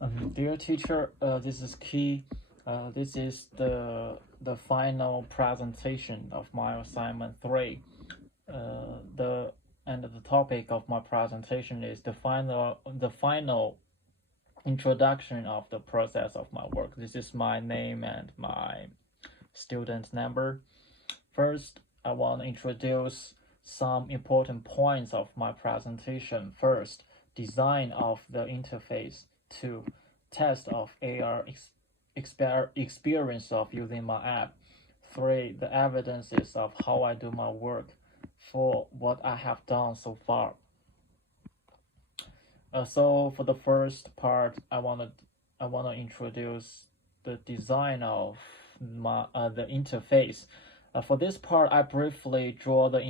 Dear teacher, this is key. This is the final presentation of my assignment 3. The topic of my presentation is the final introduction of the process of my work. This is my name and my student number. First, I want to introduce some important points of my presentation. First, design of the interface. 2. Test of AR experience of using my app. 3. The evidences of how I do my work. 4. What I have done so far. So for the first part, I wanna introduce the design of the interface. For this part, I briefly draw the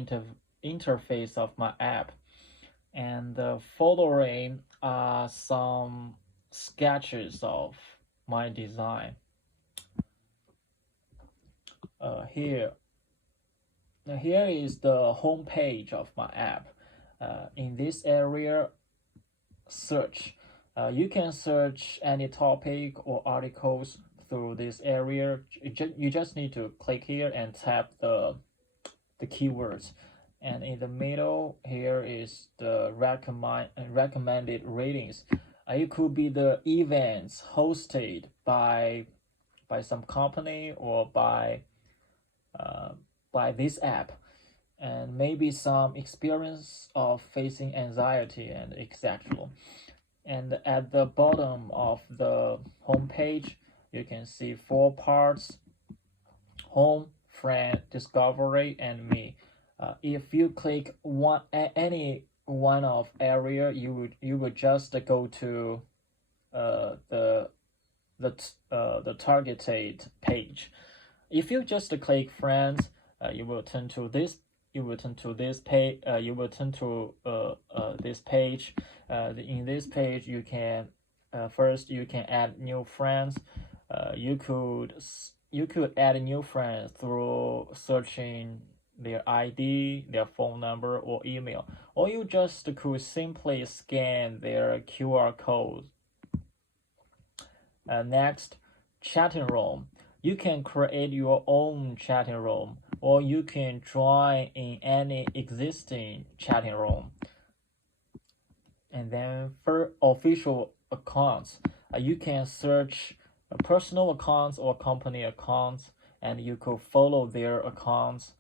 interface of my app, and the following are some sketches of my design. Here is the home page of my app. In this area, search. You can search any topic or articles through this area. You just need to click here and tap the keywords. And in the middle, here is the recommended ratings. It could be the events hosted by some company or by this app, and maybe some experience of facing anxiety and etc. And at the bottom of the home page, you can see 4 parts: home, friend, discovery, and me. If you click any one of area, you would just go to the targeted page. If you just click friends, you will turn to this page. This page. In this page, you can first you can add new friends. You could add new friends through searching their ID, their phone number, or email, or you just could simply scan their QR code. Next, chatting room. You can create your own chatting room, or you can join in any existing chatting room. And then for official accounts, you can search personal accounts or company accounts, and you could follow their accounts.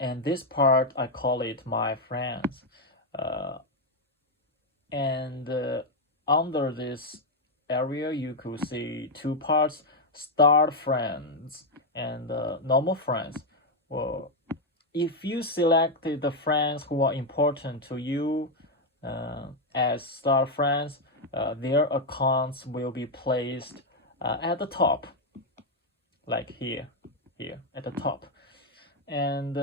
And this part, I call it my friends. Under this area, you could see 2 parts: start friends and normal friends. Well, if you selected the friends who are important to you as start friends, their accounts will be placed at the top, like here at the top. And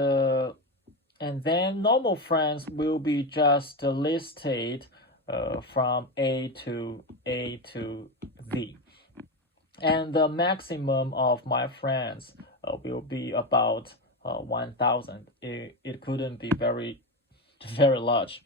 then normal friends will be just listed from A to Z. And the maximum of my friends will be about 1,000. It couldn't be very large.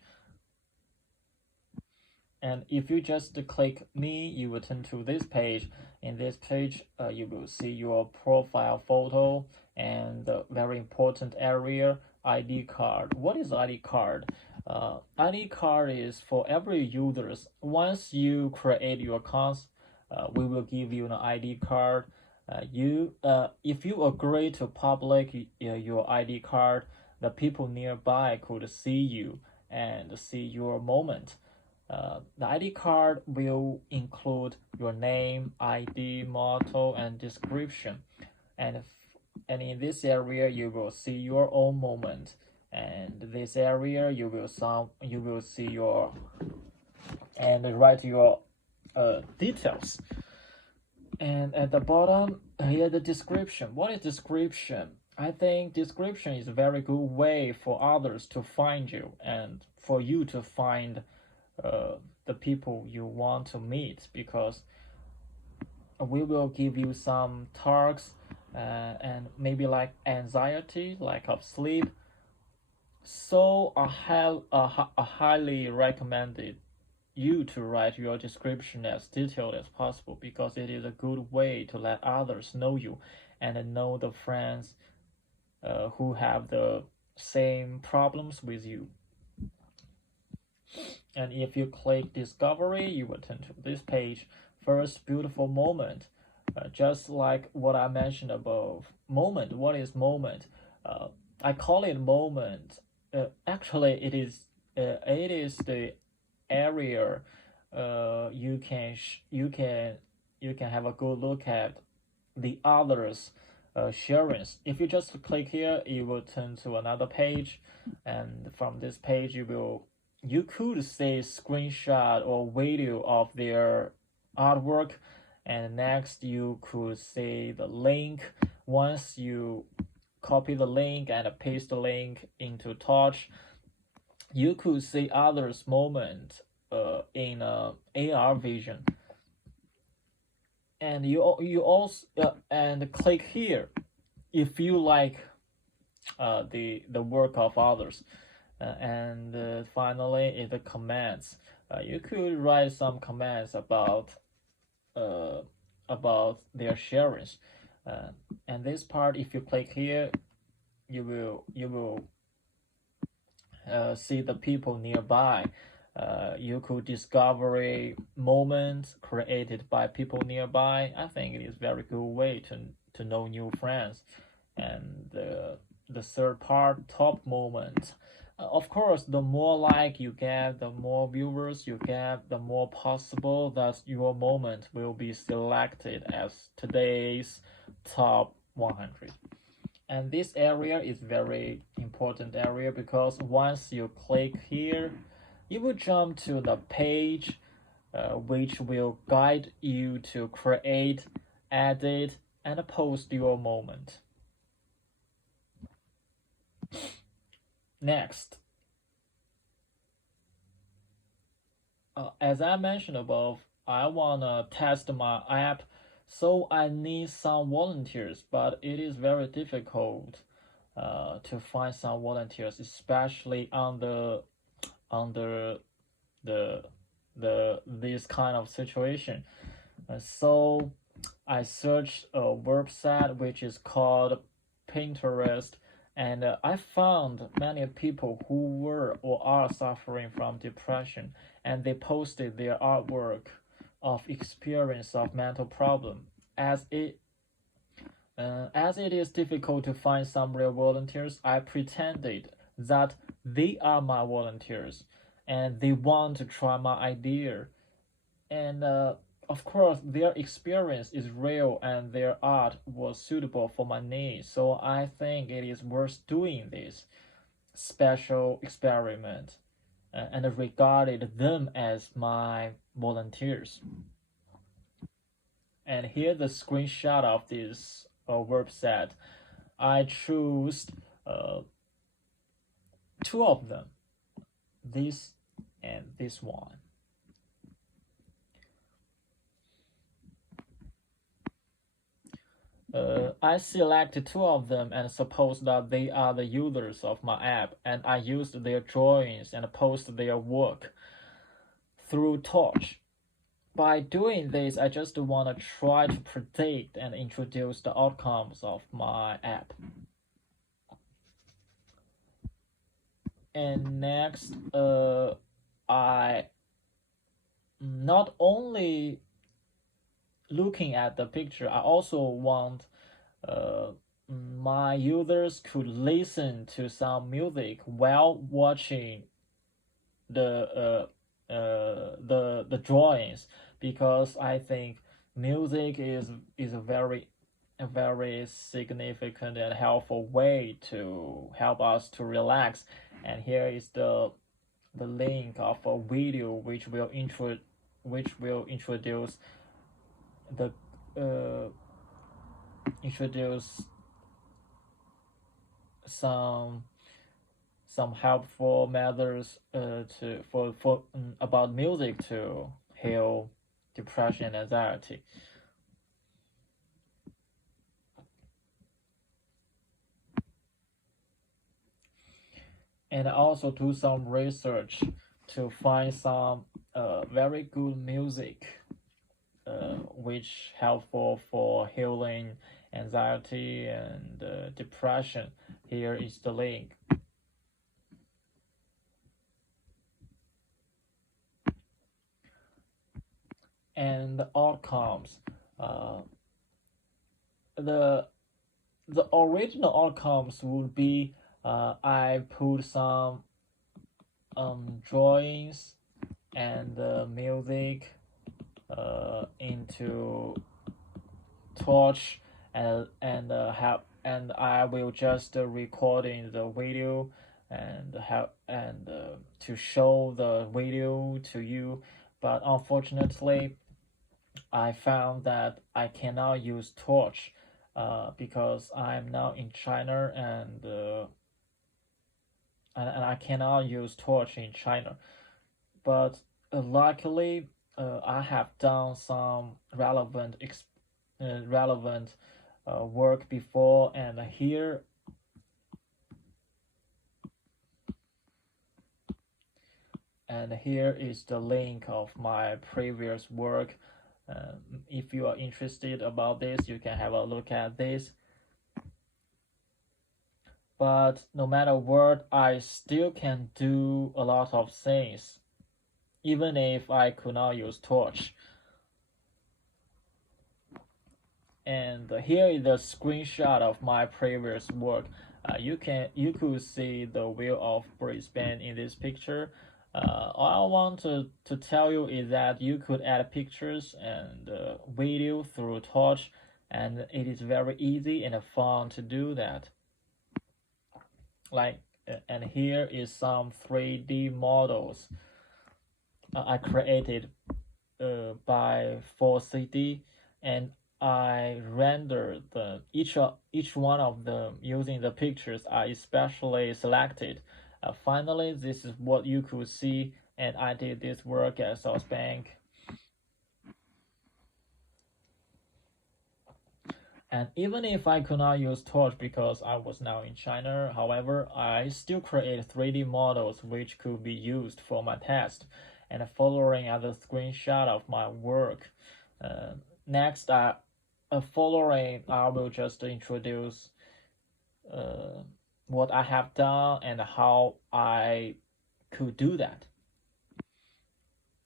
And if you just click me, you will turn to this page. In this page, you will see your profile photo and the very important area, ID card. What is ID card? ID card is for every user. Once you create your accounts, we will give you an ID card. If you agree to public your ID card, the people nearby could see you and see your moment. The ID card will include your name, ID, motto, and description. And in this area, you will see your own moment. And this area, you will see your and write your details. And at the bottom, here the description. What is description? I think description is a very good way for others to find you and for you to find the people you want to meet, because we will give you some tasks and maybe like anxiety, lack of sleep. So I highly recommended you to write your description as detailed as possible, because it is a good way to let others know you and know the friends who have the same problems with you. And if you click discovery, you will turn to this page. First, beautiful moment. Just like what I mentioned above. Moment, what is moment? I call it moment. Actually, it is the area you can have a good look at the others sharings. If you just click here, it will turn to another page, and from this page you could see screenshot or video of their artwork, and next you could see the link. Once you copy the link and paste the link into Touch, you could see others' moment in AR vision. And you also and click here if you like the work of others. And finally, is the comments. You could write some comments about their sharings. And this part, if you click here, you will see the people nearby. You could discover moments created by people nearby. I think it is a very good way to know new friends. And the third part, top moment. Of course, the more like you get, the more viewers you get, the more possible that your moment will be selected as today's top 100. And this area is very important area, because once you click here, you will jump to the page which will guide you to create, edit, and post your moment. Next, as I mentioned above, I wanna test my app, so I need some volunteers, but it is very difficult to find some volunteers, especially under this kind of situation. So I searched a website which is called Pinterest, and I found many people who were or are suffering from depression, and they posted their artwork of experience of mental problem. As it is difficult to find some real volunteers, I pretended that they are my volunteers and they want to try my idea. And of course, their experience is real and their art was suitable for my needs. So I think it is worth doing this special experiment and regarded them as my volunteers. And here's the screenshot of this website. I choose two of them, this and this one. I selected two of them and suppose that they are the users of my app, and I used their drawings and post their work through Touch. By doing this, I just want to try to predict and introduce the outcomes of my app. And next, I not only looking at the picture, I also want my users could listen to some music while watching the drawings, because I think music is a very significant and helpful way to help us to relax. And here is the link of a video which will introduce some helpful methods about music to heal depression and anxiety. And also do some research to find some very good music which helpful for healing anxiety and depression. Here is the link. And the outcomes. The original outcomes would be I put some drawings and music into Torch and I will just recording the video and to show the video to you, but unfortunately I found that I cannot use Torch because I'm now in China and I cannot use Torch in China. But luckily, I have done some relevant work before, and here is the link of my previous work. If you are interested about this, you can have a look at this. But no matter what, I still can do a lot of things, even if I could not use Torch. And here is the screenshot of my previous work. You could see the view of Brisbane in this picture. All I want to tell you is that you could add pictures and video through Torch, and it is very easy and fun to do that. And here is some 3D models I created by 4CD, and I rendered each one of them using the pictures I especially selected. Finally, this is what you could see, and I did this work at South Bank. And even if I could not use Torch because I was now in China, however, I still create 3D models which could be used for my test. And following are the screenshot of my work. Next, following, I will just introduce what I have done and how I could do that.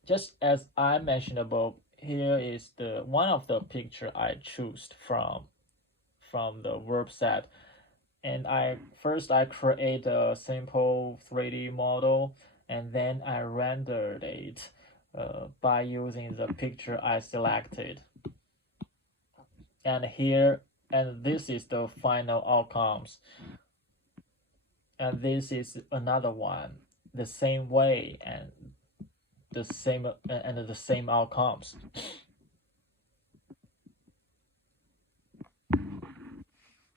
Just as I mentioned above, here is the one of the picture I chose from the verb set, and I create a simple 3D model, and then I rendered it by using the picture I selected. And this is the final outcomes. And this is another one, the same way and the same outcomes.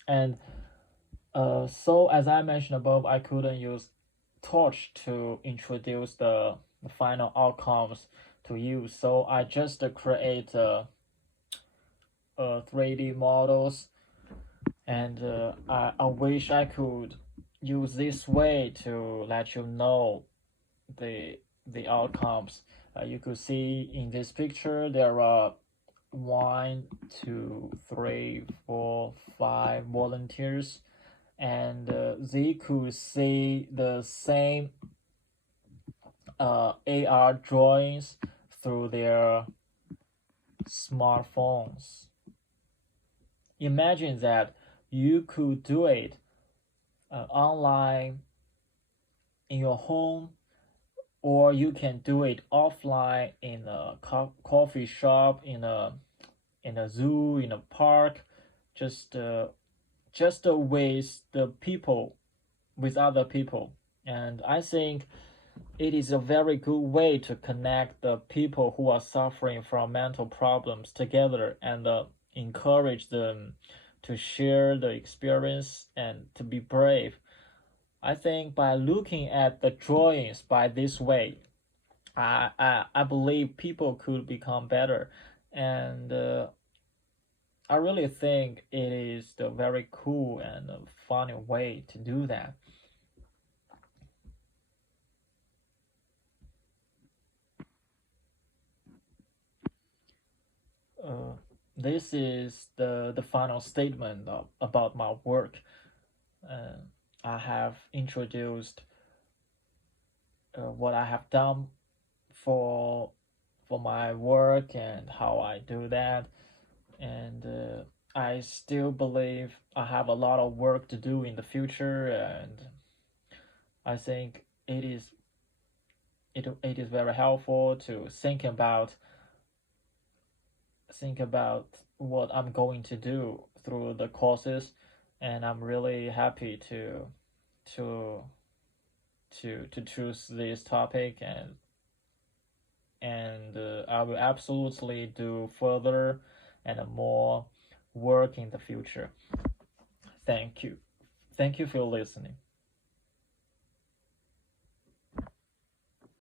And so as I mentioned above, I couldn't use Torch to introduce the final outcomes to use, so I just create 3D models, and I wish I could use this way to let you know the outcomes. You could see in this picture there are 1, 2, 3, 4, 5 volunteers, and they could see the same AR drawings through their smartphones. Imagine that you could do it online in your home, or you can do it offline in a coffee shop, in a zoo, in a park, just with other people. And I think it is a very good way to connect the people who are suffering from mental problems together and encourage them to share the experience and to be brave. I think by looking at the drawings by this way, I believe people could become better, and I really think it is the very cool and funny way to do that. this is the final statement about my work. I have introduced what I have done for my work and how I do that, and I still believe I have a lot of work to do in the future, and I think it is very helpful to think about what I'm going to do through the courses, and I'm really happy to choose this topic, and I will absolutely do further and more work in the future. Thank you for listening.